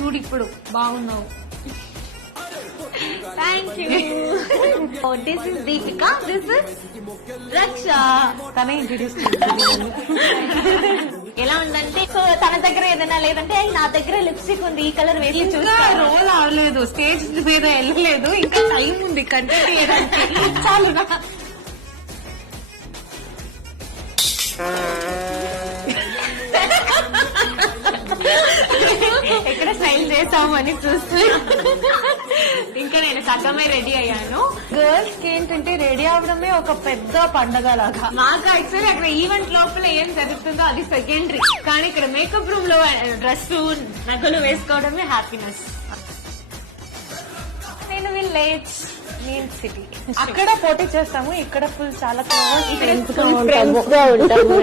చూడు ఇప్పుడు బాగున్నావు. Thank you. This is Deepika, this is రక్ష. తనే ఇంట్రడ్యూస్ ఎలా ఉందంటే సో తన దగ్గర ఏదైనా లేదంటే నా దగ్గర లిప్స్టిక్ ఉంది ఈ కలర్ వేసి ఇంకా చూస్తా. రోల్ అవ్వలేదు, స్టేజ్ మీద వెళ్ళలేదు, ఇంకా టైం ఉంది కంటెంట్ చేయడానికి. చాలుగా ఎక్కడ స్టైల్ చేస్తామని చూస్తూ ఇంకా నేను సగమే రెడీ అయ్యాను. గర్ల్స్ కి ఏంటంటే రెడీ అవడమే ఒక పెద్ద పండగ లాగా. మాకు యాక్చువల్లీ అక్కడ ఈవెంట్ లోపల ఏం జరుగుతుందో అది సెకండరీ, కానీ ఇక్కడ మేకప్ రూమ్ లో డ్రెస్ నగలు వేసుకోవడమే హ్యాపీనెస్. నేను విలేజ్, నేను సిటీ. అక్కడ పోటీ చేస్తాము, ఇక్కడ ఫుల్ చాలా ఇక్కడ ఫ్రెండ్స్ గా ఉంటాము.